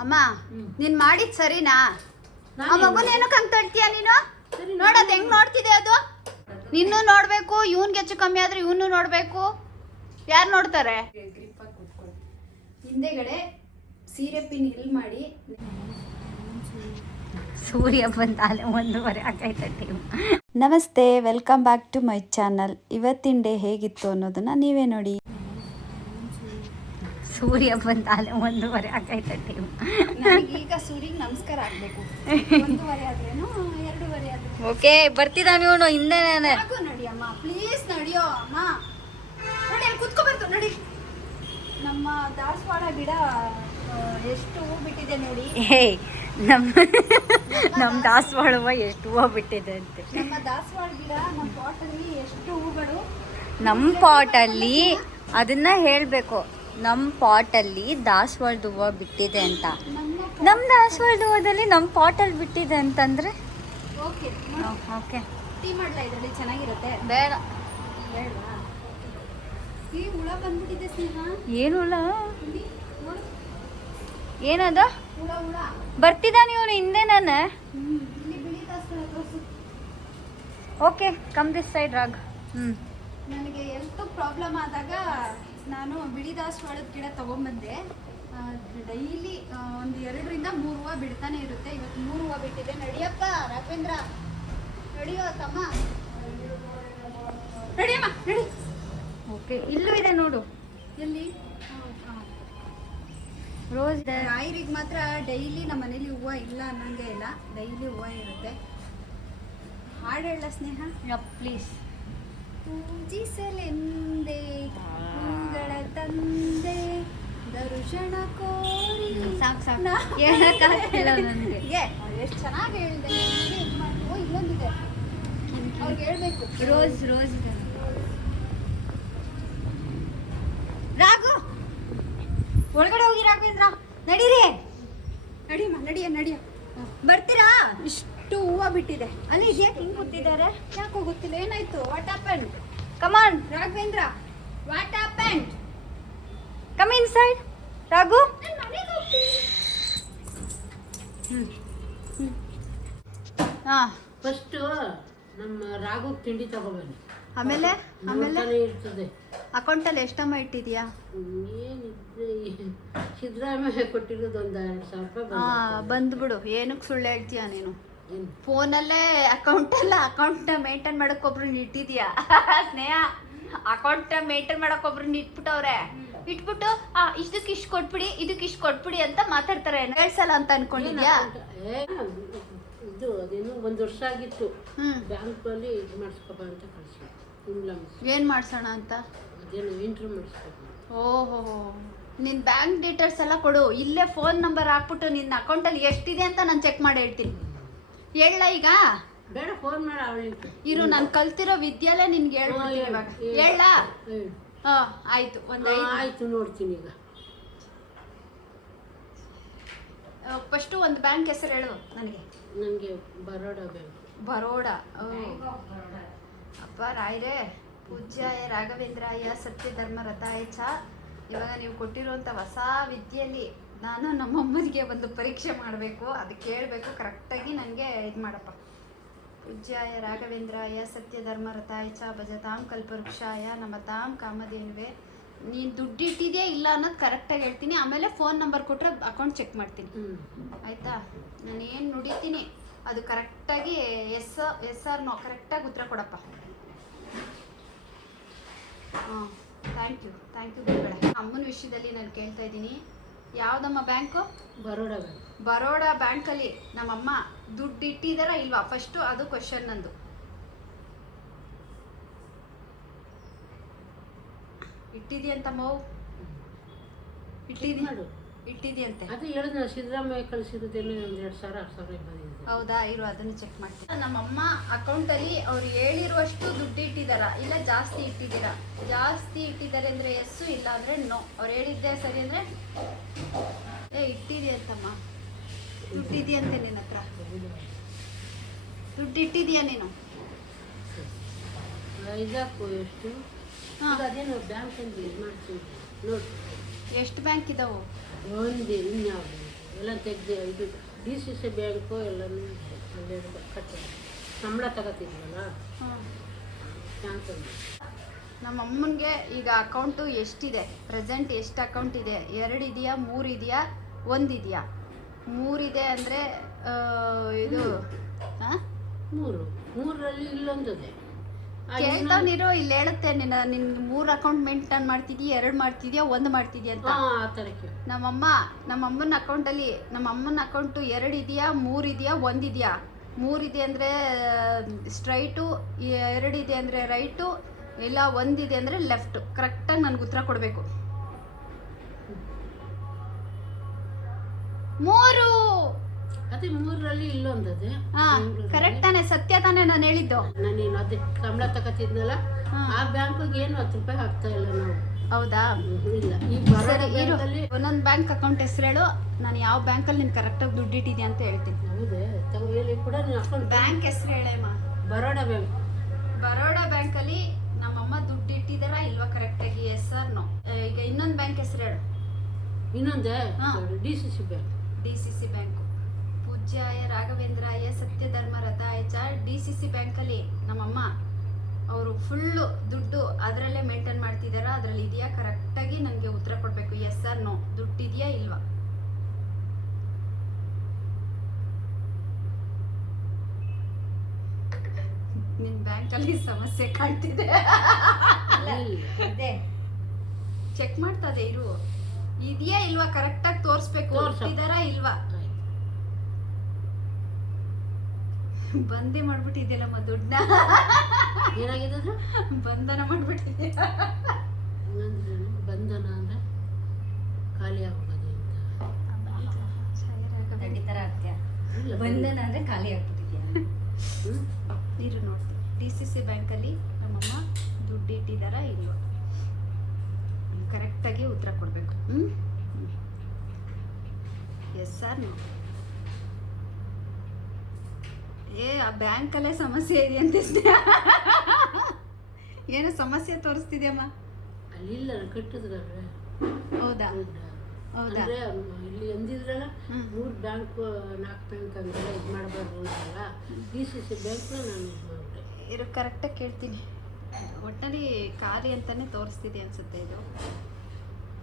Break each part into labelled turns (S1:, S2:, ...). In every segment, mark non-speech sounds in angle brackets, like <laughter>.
S1: ಅಮ್ಮ. ನೀನ್ ಮಾಡಿದ್ ಸರಿನಾ? ಆ ಮಗುನ ಏನಕ್ಕೆ ಹಂಗ್ ತಳ್ತೀಯ ನೀನು?
S2: ಸರಿ,
S1: ನೋಡೋದ್ ಹೆಂಗ್ ನೋಡ್ತಿದೆ ಅದು? ನಿನ್ನೂ ನೋಡ್ಬೇಕು ಇವನ್ಗೆ ಹೆಚ್ಚು ಕಮ್ಮಿ ಆದ್ರೆ ಇವನು ನೋಡ್ಬೇಕು. ಯಾರು ನೋಡ್ತಾರೆ? ಹಿಂದೆಗಡೆ ಸೀರೆ ಪಿನ್ ಇಲ್ ಮಾಡಿ.
S3: ಸೂರ್ಯ ಬಂದಾಲೆ ಒಂದೂವರೆ ಆಗೈತೆ ಟೈಮ್
S4: ನಮಸ್ತೆ welcome back to my channel ಇವತ್ತಿನ ಡೇ ಹೇಗಿತ್ತು ಅನ್ನೋದನ್ನ ನೀವೇ ನೋಡಿ.
S3: ಸೂರ್ಯ ಬಂದಾಲೆ ಒಂದೂವರೆ ಆಗೈತೆ ಟೈಮ್?
S1: ಈಗ ಸೂರ್ಯಗೆ ನಮಸ್ಕಾರ ಆಗ್ಬೇಕು. ಒಂದೂವರೆ ಆದ್ರೇನು? ಎರಡೂವರೆ
S3: ಓಕೆ ಬರ್ತಿದ್ದಾನೆ ಇವನು ಹಿಂದೆ ನಾನು.
S1: ಯಾಕೋ ನಡಿ ಅಮ್ಮ ಪ್ಲೀಸ್ ನಡಿಯೋ ಅಮ್ಮ. ನೋಡಿ ಅಲ್ಲಿ ನಡಿ. ನಮ್ಮ ದಾಸವಾಳ ಗಿಡ ಎಷ್ಟು ಹೂ ಬಿಟ್ಟಿದೆ ನೋಡಿ.
S3: ಹೇ ನಮ್ಮ ನಮ್ಮ ದಾಸವಾಳ ಹೂವ ಎಷ್ಟು ಹೂವು ಬಿಟ್ಟಿದೆ ಅಂತೆ.
S1: ನಮ್ಮ ದಾಸವಾಳ ಗಿಡ ನಮ್ಮ ಪಾಟಲ್ಲಿ ಎಷ್ಟು ಹೂಗಳು?
S3: ನಮ್ಮ ಪಾಟಲ್ಲಿ ಅದನ್ನ ಹೇಳಬೇಕು. ನಮ್ಮ ಪಾಟಲ್ಲಿ ದಾಸವಾಳದ ಹೂವು ಬಿಟ್ಟಿದೆ ಅಂತ.
S1: ನಮ್ಮ
S3: ದಾಸವಾಳದ ಹೂವದಲ್ಲಿ ನಮ್ಮ ಪಾಟಲ್ಲಿ ಬಿಟ್ಟಿದೆ ಅಂತಂದರೆ?
S1: ಓಕೆ.
S3: ಓಕೆ.
S1: ಟೀ ಮಾಡ್ಲಾ ಇದರಲ್ಲಿ? ಚೆನ್ನಾಗಿರುತ್ತೆ?
S3: ಬೇಡ.
S1: ಬೇಡ ಈ ಹುಳ ಬಂದ್ಬಿಟ್ಟಿದೆ ಸ್ನೇಹ.
S3: ಏನು ಏನದ?
S1: ಹುಳ ಹುಳ.
S3: ಬರ್ತಿದ್ದಾನೆ ಇವನು ಹಿಂದೆ ನಾನು? Okay come this side Raag. ಹ್ಞೂ
S1: ನನಗೆ ಹೆಲ್ತ್ ಪ್ರಾಬ್ಲಮ್ ಆದಾಗ ನಾನು ಬಿಳಿ ದಾಸವಾಳದ ಗಿಡ ತೊಗೊಂಬಂದೆ. ಡೈಲಿ ಒಂದು ಎರಡರಿಂದ ಮೂರು ಹೂವು ಬಿಡ್ತಾನೆ ಇರುತ್ತೆ. ಇವತ್ತು ಮೂರು ಹೂವು ಬಿಟ್ಟಿದೆ. ನಡಿಯಪ್ಪ ರಾಘವೇಂದ್ರ. ನಡಿಯೋ ತಮ್ಮ. ನಡಿಯಮ್ಮ ನಡಿ.
S3: ಓಕೆ ಇಲ್ಲೂ ಇದೆ ನೋಡು.
S1: ಎಲ್ಲಿ?
S3: ರೋಸ್
S1: ರಾಯರಿಗೆ ಮಾತ್ರ ಡೈಲಿ ನಮ್ಮ ಮನೇಲಿ ಹೂವು ಇಲ್ಲ ಅನ್ನಂಗೆ ಇಲ್ಲ. ಡೈಲಿ ಹೂವು ಇರುತ್ತೆ. ಹಾಡು ಹೇಳ ಸ್ನೇಹ
S3: ಪ್ಲೀಸ್.
S1: ಪೂಜಿಸಲೆಂದೇ ಹೂಗಳ ತಂದೆ ದರ್ಶನ ಕೋರಿ.
S3: ಸಾಕು ಸಾಕು. ಹೇಳಕ್ಕಾಗ್ತಿಲ್ಲ ನನಗೆ. <laughs>
S1: ಎಷ್ಟು ಚೆನ್ನಾಗಿ ಹೇಳಿದೆ. ಓ ಇನ್ನೊಂದಿದೆ. ಅವ್ರಿಗೆ ಹೇಳ್ಬೇಕು.
S3: ರೋಜ್ ರೋಜ್
S1: ರಾಘು! ಒಳಗಡೆ ಹೋಗಿ ರಾಘವೇಂದ್ರ. ನಡೀರಿ. ನಡಿಯಮ್ಮ ನಡಿಯ ನಡಿಯ. ಬರ್ತೀರಾ? ಇಷ್ಟು ಹೂವು ಬಿಟ್ಟಿದೆ. ಅಲ್ಲಿ ಯಾಕೆ ಹಿಂಗೆ ಕೂತಿದ್ದಾರೆ? ಯಾಕೋ ಗೊತ್ತಿಲ್ಲ ಏನಾಯ್ತು? What happen
S3: come on
S1: Raghavendra what happen
S3: come inside Raghu
S1: ಹಾ.
S2: ಫಸ್ಟ್ ನಮ್ಮ ರಾಘು ತಿಂಡಿ ತಗೋಬನ್ನಿ.
S1: ಆಮೇಲೆ? ಆಮೇಲೆ?
S2: ಅಕೌಂಟ್ ಇರ್ತದೆ.
S1: ಅಕೌಂಟಲ್ಲಿ ಎಷ್ಟಮ್ಮ ಇಟ್ಟಿದ್ಯಾ?
S2: ಏನಿದ್ರೆ ಸಿದ್ದರಾಮಯ್ಯ ಕೊಟ್ಟಿರೋದು ಒಂದು ಎರಡು ಸಾವಿರ ರೂಪಾಯಿ.
S1: ಬಂದ್ಬಿಡು. ಏನಕ್ಕೆ ಸುಳ್ಳು ಹೇಳ್ತೀಯ ನೀನು? ಫೋನಲ್ಲೇ ಅಕೌಂಟ್ ಅಲ್ಲ ಅಕೌಂಟ್ ಮೇಂಟೈನ್ ಮಾಡಕ್ ಒಬ್ರನ್ನ ಇಟ್ಟಿದ್ಯಾ ಸ್ನೇಹ ಅಕೌಂಟ್ ಮೇಂಟೈನ್ ಮಾಡಕ್ ಇಟ್ಬಿಟ್ಟು ಇಟ್ಬಿಟ್ಟವ್ರೆ ಇಟ್ಬಿಟ್ಟು ಆ ಇದಕ್ಕೆ ಇಷ್ಟು ಕೊಟ್ಬಿಡಿ ಇದಕ್ಕೆ ಇಷ್ಟು ಕೊಟ್ಬಿಡಿ ಅಂತ ಮಾತಾಡ್ತಾರೆ. ಹೇಳ್ಸಲ್ಲ ಅಂತ ಅನ್ಕೊಂಡಿದ್ಯಾ?
S2: ಇದು ಅದೇನು ಒಂದು ವರ್ಷ ಆಗಿತ್ತು.
S1: ಬ್ಯಾಂಕ್
S2: ಅಲ್ಲಿ ಇದು ಮಾಡಿಸ್ಕೊಬ ಅಂತ ಕಳ್ಸಿ
S1: ಏನ್ ಮಾಡ್ಸೋಣ ಅಂತ?
S2: ಅದೇನು ಇಂಟ್ರ್ಯೂ ಮಾಡಿಸ್ಕೊಬ
S1: ಓಹೋ ನಿನ್ ಬ್ಯಾಂಕ್ ಡೀಟೇಲ್ಸ್ ಎಲ್ಲ ಕೊಡು. ಇಲ್ಲೇ ಫೋನ್ ನಂಬರ್ ಹಾಕ್ಬಿಟ್ಟು ನಿನ್ನ ಅಕೌಂಟಲ್ಲಿ ಎಷ್ಟಿದೆ ಅಂತ ನಾನು ಚೆಕ್ ಮಾಡಿ ಹೇಳ್ತೀನಿ. ಹೇಳ ಈಗ.
S2: ಬೇಡ ಫೋನ್ ಮಾಡ ಅವಳಿಗೆ.
S1: ಇರು ನಾನು ಕಲ್ತಿರೋ ವಿದ್ಯಾಲಯ ನಿನ್ಗೆ ಹೇಳ್ಬಿಡ್ತೀನಿ
S2: ಹೇಳು,
S1: ಇವಾಗ.
S2: ಹೇಳು.
S1: ಹಾ ಆಯ್ತು ಒಂದ್ ಐದು.
S2: ಆಯ್ತು ನೋಡ್ತೀನಿ ಈಗ.
S1: ಫಸ್ಟ್ ಒಂದು ಬ್ಯಾಂಕ್ ಹೆಸರು ಹೇಳು ನನಗೆ.
S2: ನನಗೆ ಬರೋಡ ಬ್ಯಾಂಕ್
S1: ಬರೋಡ. ಅಪ್ಪ ರಾಯ್ರೆ ರಾಘವೇಂದ್ರ ರಾಘವೇಂದ್ರಾಯ ಸತ್ಯ ಧರ್ಮ ರಥಾಯ ಚ ಇವಾಗ ನೀವು ಕೊಟ್ಟಿರುವಂಥ ಹೊಸ ವಿದ್ಯೆಯಲ್ಲಿ ನಾನು ನಮ್ಮಮ್ಮನಿಗೆ ಒಂದು ಪರೀಕ್ಷೆ ಮಾಡಬೇಕು ಅದು ಕೇಳಬೇಕು ಕರೆಕ್ಟಾಗಿ ನನಗೆ ಇದು ಮಾಡಪ್ಪ. ಪೂಜ್ಯಾಯ ರಾಘವೇಂದ್ರಾಯ ಸತ್ಯ ಧರ್ಮ ರಥಾಯ ಚ ವೃಕ್ಷಾಯ ಕಲ್ಪವೃಕ್ಷಾಯ ತಾಮ್ ಕಾಮಧೇನುವೆ. ನೀನು ದುಡ್ಡು ಇಟ್ಟಿದೆಯಾ ಇಲ್ಲ ಅನ್ನೋದು ಕರೆಕ್ಟಾಗಿ ಹೇಳ್ತೀನಿ ಆಮೇಲೆ ಫೋನ್ ನಂಬರ್ ಕೊಟ್ಟರೆ ಅಕೌಂಟ್ ಚೆಕ್ ಮಾಡ್ತೀನಿ. ಆಯ್ತಾ? ನಾನು ಏನು ನುಡಿತೀನಿ? ಅದು ಕರೆಕ್ಟಾಗಿ ಎಸ್ ಎಸ್ ಆರ್ ನೋ ಕರೆಕ್ಟಾಗಿ ಉತ್ತರ ಕೊಡಪ್ಪ. ಹಾಂ ಥ್ಯಾಂಕ್ ಯು ಥ್ಯಾಂಕ್ ಯು ಗುರುಗಳೇ. ಅಮ್ಮನ ವಿಷಯದಲ್ಲಿ ನಾನು ಕೇಳ್ತಾ ಇದ್ದೀನಿ. ಯಾವುದಮ್ಮ ಬ್ಯಾಂಕು?
S2: ಬರೋಡ ಬ್ಯಾಂಕ್.
S1: ಬರೋಡಾ ಬ್ಯಾಂಕಲ್ಲಿ ನಮ್ಮಮ್ಮ ದುಡ್ಡು ಇಟ್ಟಿದಾರ ಇಲ್ವಾ? ಫಸ್ಟು ಅದು ಕ್ವಶನ್ ನಂದು. ಇಟ್ಟಿದ್ಯಂತ ಮೌ ಇಟ್ಟಿದ್ಯಾ
S2: ಮಾಡು.
S1: ಇಟ್ಟಿದ್ಯಂತೆ.
S2: ಅದು ಹೇಳಿದ್ರೆ ಸಿದ್ದರಾಮಯ್ಯ ಕಳಿಸಿರೋದೇನೋ ಒಂದು ಎರಡು ಸಾವಿರ ಆರು ಸಾವಿರ ಬಂದಿದೆ.
S1: ಹೌದಾ? ಇರು ಅದನ್ನು ಚೆಕ್ ಮಾಡ್ತೀನಿ. ನಮ್ಮಮ್ಮ ಅಕೌಂಟಲ್ಲಿ ಅವ್ರು ಹೇಳಿರುವಷ್ಟು ದುಡ್ಡು ಇಟ್ಟಿದಾರ ಇಲ್ಲ ಜಾಸ್ತಿ ಇಟ್ಟಿದ್ದೀರಾ? ಜಾಸ್ತಿ ಇಟ್ಟಿದ್ದಾರೆ ಅಂದರೆ ಎಸ್ಸು ಇಲ್ಲ ಅಂದರೆ ನೋ ಅವ್ರು ಹೇಳಿದ್ದೆ ಸರಿ ಅಂದರೆ ಏ ಇಟ್ಟಿದೆಯಂತಮ್ಮ. ದುಡ್ಡು ಇದೆಯಂತೆ ನಿನ್ನ ಹತ್ರ. ದುಡ್ಡು ಇಟ್ಟಿದೀಯ ನೀನು?
S2: ಇದಾಕು ಎಷ್ಟು?
S1: ಹಾಂ.
S2: ಅದೇನು ಅದೇನೋ ಬ್ಯಾಂಕ್ ಅಂತ ಇದು ಮಾಡ್ತೀವಿ ನೋಡಿ.
S1: ಎಷ್ಟು ಬ್ಯಾಂಕ್ ಇದಾವು?
S2: ಒಂದು ಇನ್ಯಾವುದು ಎಲ್ಲ ತೆಗ್ದು ಇದು ಡಿ ಸಿ ಸಿ ಬ್ಯಾಂಕು ಎಲ್ಲ ಕಟ್ಟ ಕಟ್ಟಿ ಸಂಬಳ ತಗೋತಿದ್ವಲ್ಲ? ಕ್ಯಾನ್ಸಲ್
S1: ನಮ್ಮ ಅಮ್ಮನಿಗೆ ಈಗ ಅಕೌಂಟು ಎಷ್ಟಿದೆ? ಪ್ರೆಸೆಂಟ್ ಎಷ್ಟು ಅಕೌಂಟ್ ಇದೆ? ಎರಡು ಇದೆಯಾ ಮೂರು ಇದೆಯಾ ಒಂದಿದೆಯಾ ಮೂರಿದೆ ಅಂದರೆ ಇದು ಹಾಂ
S2: ಮೂರು. ಮೂರರಲ್ಲಿ ಇಲ್ಲೊಂದಿದೆ. ಆ
S1: ಕೇಳ್ತಾವನಿರು ಇಲ್ಲಿ ಹೇಳುತ್ತೆ ನಿನ್ನ ನಿನ್ ಮೂರ್ ಅಕೌಂಟ್ ಮೇಂಟೈನ್ ಮಾಡ್ತಿದ್ಯಾ ಎರಡ್ ಮಾಡ್ತಿದ್ಯಾ ಒಂದ್ ಮಾಡ್ತಿದ್ಯಾ ಅಂತ.
S2: ನಮ್ಮಮ್ಮ ಆ ಅಕೌಂಟ್ ಅಲ್ಲಿ
S1: ನಮ್ಮಮ್ಮ ಅಕೌಂಟ್ ಎರಡ್ ಇದೆಯಾ ಮೂರ್ ಇದೆಯಾ ಒಂದ್ ಇದೆಯಾ? ಮೂರ್ ಇದೆ ಅಂದ್ರೆ ಸ್ಟ್ರೈಟು ಎರಡ್ ಇದೆ ಅಂದ್ರೆ ರೈಟು ಇಲ್ಲ ಒಂದಿದೆ ಅಂದ್ರೆ ಲೆಫ್ಟ್ ಕರೆಕ್ಟಾಗಿ ನನ್ಗೆ ಉತ್ತರ ಕೊಡಬೇಕು. ಮೂರು!
S2: ಅದೇ ಮೂರರಲ್ಲಿ ಇಲ್ಲೊಂದದೆ
S1: ಹಾ ಕರೆಕ್ಟ್ ತಾನೆ ಸತ್ಯ ತಾನೆ ನಾನು ಹೇಳಿದ್ದು.
S2: ನಾನೇನು ಅದೇ ಸಂಬಳ ತಗೋತಿದ್ನಲ್ಲ. ಆ ಬ್ಯಾಂಕಿಗೆ ಏನು ಹತ್ತು ರೂಪಾಯಿ ಹಾಕ್ತಾ ಇಲ್ಲ ನಾವು.
S1: ಹೌದಾ?
S2: ಇಲ್ಲ. ಈ
S1: ಸರಿ ಇರು. ಒಂದೊಂದು ಬ್ಯಾಂಕ್ ಅಕೌಂಟ್ ಹೆಸರು ಹೇಳು. ನಾನು ಯಾವ ಬ್ಯಾಂಕಲ್ಲಿ ನೀನು ಕರೆಕ್ಟಾಗಿ ದುಡ್ಡು ಇಟ್ಟಿದ್ಯಾ ಅಂತ ಹೇಳ್ತೀನಿ.
S2: ಹೌದೇ? ತಗೋ ಹೇಳಿ ಕೂಡ ನೀನು ಅಕೌಂಟ್
S1: ಬ್ಯಾಂಕ್ ಹೆಸರು ಹೇಳೇಮ್ಮ.
S2: ಬರೋಡ ಬ್ಯಾಂಕ್.
S1: ಬರೋಡಾ ಬ್ಯಾಂಕಲ್ಲಿ ನಮ್ಮಮ್ಮ ದುಡ್ಡು ಇಟ್ಟಿದಾರಾ ಇಲ್ವಾ ಕರೆಕ್ಟಾಗಿ ಎಸ್ ಆರ್ ನೋ ಈಗ ಇನ್ನೊಂದು ಬ್ಯಾಂಕ್ ಹೆಸರು ಹೇಳು.
S2: ಇನ್ನೊಂದೇ?
S1: ಹಾ.
S2: D C C bank.
S1: D C C bank. ಪೂಜ್ಯಾಯ ರಾಘವೇಂದ್ರಾಯ ಸತ್ಯ ಧರ್ಮ ರಥಾಯ ಚ ಡಿ ಸಿ ಸಿ ಬ್ಯಾಂಕಲ್ಲಿ ನಮ್ಮಮ್ಮ ಅವರು ಫುಲ್ಲು ದುಡ್ಡು ಅದರಲ್ಲೇ ಮೇಂಟೈನ್ ಮಾಡ್ತಿದ್ದಾರಾ ಅದರಲ್ಲಿ ಇದೆಯಾ? ಕರೆಕ್ಟಾಗಿ ನನಗೆ ಉತ್ತರ ಕೊಡಬೇಕು. ಎಸ್ ಆರ್ ನೋ ದುಡ್ಡು ಇದೆಯಾ ಇಲ್ವಾ? ನಿನ್ನ ಬ್ಯಾಂಕಲ್ಲಿ ಸಮಸ್ಯೆ ಕಾಣ್ತಿದೆ. ಚೆಕ್ ಮಾಡ್ತದೆ ಇರು. ಇದೆಯಾ ಇಲ್ವಾ? ಕರೆಕ್ಟಾಗಿ ತೋರಿಸ್ಬೇಕು. ಇಲ್ವಾ? ಬಂದೇ ಮಾಡ್ಬಿಟ್ಟಿದ್ಯಲ್ಲಮ್ಮ ದುಡ್ಡನ್ನ.
S2: ಏನಾಗಿದೆ ಅದು
S1: ಬಂಧನ ಮಾಡ್ಬಿಟ್ಟಿದ್ಯ?
S2: ಬಂಧನ ಅಂದ್ರೆ ಖಾಲಿ ಆಗೋದು ಅಂತ.
S3: ಈ ಥರ ಆಗ್ತೀಯ? ಬಂಧನ. ಅಂದರೆ ಖಾಲಿ ಆಗ್ಬಿಟ್ಟಿದ್ಯಾ?
S1: ನೀರು ನೋಡ್ತೀನಿ. ಡಿ ಸಿ ಸಿ ಬ್ಯಾಂಕಲ್ಲಿ ನಮ್ಮಮ್ಮ ದುಡ್ಡು ಇಟ್ಟಿದಾರಾ ಇಲ್ವೋ? ಕರೆಕ್ಟಾಗಿ ಉತ್ತರ ಕೊಡಬೇಕು. ಹ್ಞೂ ಎಸ್ ಸರ್ ನೋ ಏ ಆ ಬ್ಯಾಂಕಲ್ಲೇ ಸಮಸ್ಯೆ ಇದೆ ಅಂತ ಏನೋ ಸಮಸ್ಯೆ ತೋರಿಸ್ತಿದ್ಯಮ್ಮ
S2: ಅಲ್ಲಿಲ್ಲ ಕಟ್ಟಿದ್ರಲ್ವೇ?
S1: ಹೌದಾ. ಹೌದಾ?
S2: ಅಂದ್ರೆ ಇಲ್ಲಿ ಅಂದಿದ್ರಲ್ಲ ಮೂರು ಬ್ಯಾಂಕ್ ನಾಲ್ಕು ಬ್ಯಾಂಕ್ ಅಂತೆಲ್ಲ ಇದು ಮಾಡಬಾರ್ದು ಅಂತಲ್ಲ ಡಿ ಸಿ ಸಿ ಬ್ಯಾಂಕ್ನ ನಾನು ಇದು
S1: ಇರು ಕರೆಕ್ಟಾಗಿ ಕೇಳ್ತೀನಿ. ಒಟ್ಟಲ್ಲಿ ಖಾಲಿ ಅಂತಾನೆ ತೋರಿಸ್ತಿದೆ ಅನ್ಸುತ್ತೆ ಇದು.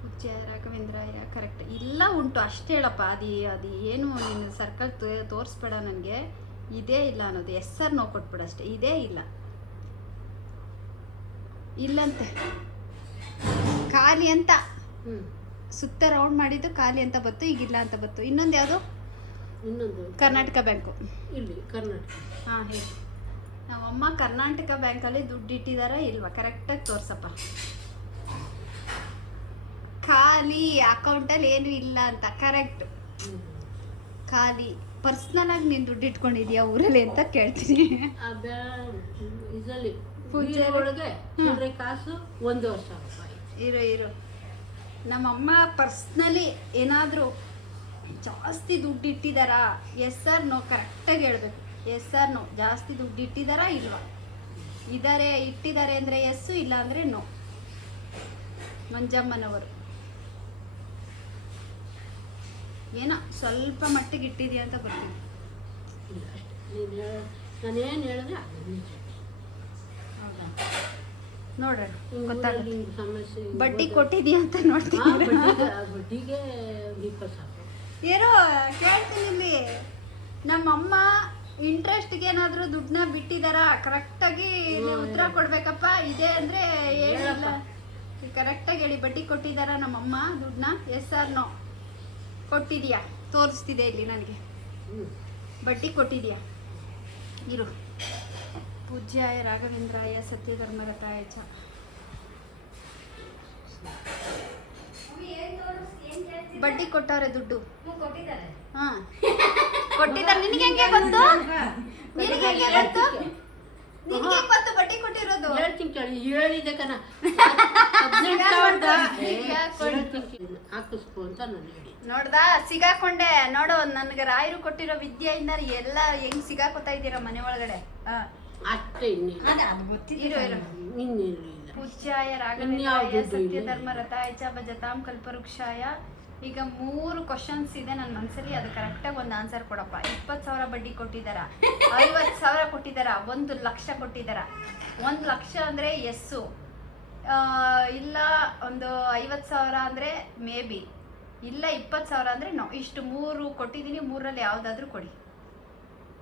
S1: ಉಚ್ಚ ರಾಘವೇಂದ್ರಾಯ ಕರೆಕ್ಟ್ ಇಲ್ಲ ಉಂಟು ಅಷ್ಟೇ ಹೇಳಪ್ಪ. ಅದು ಅದು ಏನು ನಿನ್ನ ಸರ್ಕಲ್ ತೋರಿಸ್ಬೇಡ ನನಗೆ. ಇದೇ ಇಲ್ಲ ಅನ್ನೋದು ಎಸ್ ಸರ್ ನೋ ಕೊಟ್ಬಿಡು ಅಷ್ಟೇ ಇದೇ ಇಲ್ಲ. ಇಲ್ಲಂತೆ. ಖಾಲಿ ಅಂತ. ಸುತ್ತ ರೌಂಡ್ ಮಾಡಿದ್ದು ಖಾಲಿ ಅಂತ ಬತ್ತು ಈಗಿಲ್ಲ ಅಂತ ಬತ್ತು ಇನ್ನೊಂದು ಯಾವುದು?
S2: ಇನ್ನೊಂದು.
S1: ಕರ್ನಾಟಕ ಬ್ಯಾಂಕು
S2: ಇಲ್ಲಿ ಕರ್ನಾಟಕ.
S1: ಹಾಂ ಹೇಳಿ. ನಮ್ಮಮ್ಮ ಕರ್ನಾಟಕ ಬ್ಯಾಂಕಲ್ಲಿ ದುಡ್ಡು ಇಟ್ಟಿದಾರ ಇಲ್ವಾ? ಕರೆಕ್ಟಾಗಿ ತೋರ್ಸಪ್ಪ. ಖಾಲಿ ಅಕೌಂಟಲ್ಲಿ ಏನು ಇಲ್ಲ ಅಂತ. ಕರೆಕ್ಟ್. ಖಾಲಿ. ಪರ್ಸ್ನಲ್ ಆಗಿ ನೀನು ದುಡ್ಡು ಇಟ್ಕೊಂಡಿದ್ಯಾ ಊರಲ್ಲಿ ಅಂತ ಕೇಳ್ತೀನಿ.
S2: ಅದ ಇದರಲ್ಲಿ
S1: ಪೂಜೆ
S2: ಪೂಜೆ ಒಳಗೆ ಚಿಲ್ಲರೆ ಕಾಸು ಒಂದೂವರೆ ವರ್ಷ ರೂಪಾಯಿ.
S1: ಇರೋ ಇರೋ. ನಮ್ಮಮ್ಮ ಪರ್ಸ್ನಲಿ ಏನಾದರೂ ಜಾಸ್ತಿ ದುಡ್ಡು ಇಟ್ಟಿದ್ದಾರಾ ಎಸ್ ಸರ್ ನೋ ಕರೆಕ್ಟಾಗಿ ಹೇಳ್ಬೇಕು. ಎಸ್ ಸರ್ ನೋ ಜಾಸ್ತಿ ದುಡ್ಡು ಇಟ್ಟಿದ್ದಾರಾ ಇಲ್ವಾ? ಇದ್ದಾರೆ ಇಟ್ಟಿದ್ದಾರೆ ಅಂದರೆ ಎಸ್ಸು ಇಲ್ಲ ಅಂದರೆ ನೋ ಮಂಜಮ್ಮನವರು. ಏನೋ ಸ್ವಲ್ಪ ಮಟ್ಟಿಗೆ ಇಟ್ಟಿದೆಯಾ ಅಂತ ಬರ್ತೀನಿ
S2: ಇಲ್ಲ ನೀನು ಹೇಳ ನಾನೇನು ಹೇಳಿದ್ರೆ
S1: ಹೌದಾ? ನೋಡೋಣ
S2: ಹಿಂಗ್
S1: ಗೊತ್ತಾಗುತ್ತೆ.
S2: ಸಮಸ್ಯೆ
S1: ಬಡ್ಡಿ ಕೊಟ್ಟಿದ್ಯಾ ಅಂತ ನೋಡ್ತೀನಿ.
S2: ಬಡ್ಡಿಗೆ
S1: ಏನೋ ಕೇಳ್ತೀನಿ ಇಲ್ಲಿ. ನಮ್ಮಮ್ಮ ಇಂಟ್ರೆಸ್ಟ್ಗೆ ಏನಾದರೂ ದುಡ್ಡನ್ನ ಬಿಟ್ಟಿದಾರಾ? ಕರೆಕ್ಟಾಗಿ ಉತ್ತರ ಕೊಡ್ಬೇಕಪ್ಪ. ಇದೆ ಅಂದರೆ ಹೇಳಿಲ್ಲ ಕರೆಕ್ಟಾಗಿ ಹೇಳಿ ಬಡ್ಡಿ ಕೊಟ್ಟಿದ್ದಾರಾ ನಮ್ಮಮ್ಮ ದುಡ್ಡನ್ನ? ಎಸ್ ಆರ್ ನೋ ಕೊಟ್ಟಿದ್ಯಾ ತೋರಿಸ್ತಿದೆ ಇಲ್ಲಿ ನನಗೆ
S2: ಹ್ಞೂ
S1: ಬಡ್ಡಿ ಕೊಟ್ಟಿದ್ಯಾ ಇರು ಪೂಜ್ಯಾಯ ರಾಘವೇಂದ್ರಾಯ ಸತ್ಯಧರ್ಮರತಾಯ ಚ ಬಡ್ಡಿ ಕೊಟ್ಟಾರೆ ದುಡ್ಡು
S3: ಕೊಟ್ಟಿದ್ದಾರೆ
S1: ಹಾ ಕೊಟ್ಟಿದ್ದಾರೆ ನಿನಗೆ ಹೆಂಗೆ ಗೊತ್ತು ನಿನಗೆ ಹೆಂಗೆ ಗೊತ್ತು ನಿನಗೆ ಹೆಂಗೆ ಗೊತ್ತು ಬಡ್ಡಿ ಕೊಟ್ಟಿರೋದು
S2: ಹೇಳ್ತೀನಿ ಕೇಳಿ ಹೇಳಿದೆ ಕಣ ಹದಿನೆಂಟು ಸಾವಿರದ. ಹಾಕಿಸ್ಕೊ ಅಂತ ನಾನು ಹೇಳಿ
S1: ನೋಡ್ದಾ? ಸಿಗಾಕೊಂಡೆ. ನೋಡು ನನ್ಗೆ ರಾಯರು ಕೊಟ್ಟಿರೋ ವಿದ್ಯೆಯಿಂದ ಎಲ್ಲ ಹೆಂಗ್ ಸಿಗಾಕೋತಾ ಇದೀರ ಮನೆ ಒಳಗಡೆ? ಹಾ
S2: ಅಷ್ಟೇ ಇನ್ನೇನು
S3: ಅದೇ ಅದು ಗೊತ್ತಿಲ್ಲ
S1: ಇರು ಇರು.
S2: ಇನ್ನೇನು ಇಲ್ಲ.
S1: ಪೂಜ್ಯಾಯ
S2: ಇನ್ಯಾವ್ದು
S1: ರಾಘವೇಂದ್ರಾಯ
S2: ದುಡ್ಡು ಇಲ್ಲ.
S1: ಸತ್ಯಧರ್ಮ ರಥಾಯ ಚ ಭಜತಾಂ ಕಲ್ಪವೃಕ್ಷಾಯ ಈಗ ಮೂರು ಕ್ವಶನ್ಸ್ ಇದೆ ನನ್ನ ಮನಸ್ಸಲ್ಲಿ ಅದು ಕರೆಕ್ಟಾಗಿ ಒಂದು ಆನ್ಸರ್ ಕೊಡಪ್ಪ. ಇಪ್ಪತ್ತು ಸಾವಿರ ಬಡ್ಡಿ ಕೊಟ್ಟಿದ್ದಾರ ಐವತ್ತು ಸಾವಿರ ಕೊಟ್ಟಿದ್ದಾರ ಒಂದು ಲಕ್ಷ ಕೊಟ್ಟಿದ್ದಾರ ಒಂದು ಲಕ್ಷ ಅಂದರೆ ಎಸ್ಸು. ಇಲ್ಲ ಒಂದು ಐವತ್ತು ಸಾವಿರ ಅಂದರೆ ಮೇ ಬಿ. ಇಲ್ಲ ಇಪ್ಪತ್ತು ಸಾವಿರ ಅಂದರೆ ನೋ ಇಷ್ಟು ಮೂರು ಕೊಟ್ಟಿದ್ದೀನಿ ಮೂರಲ್ಲಿ ಯಾವುದಾದ್ರೂ ಕೊಡಿ.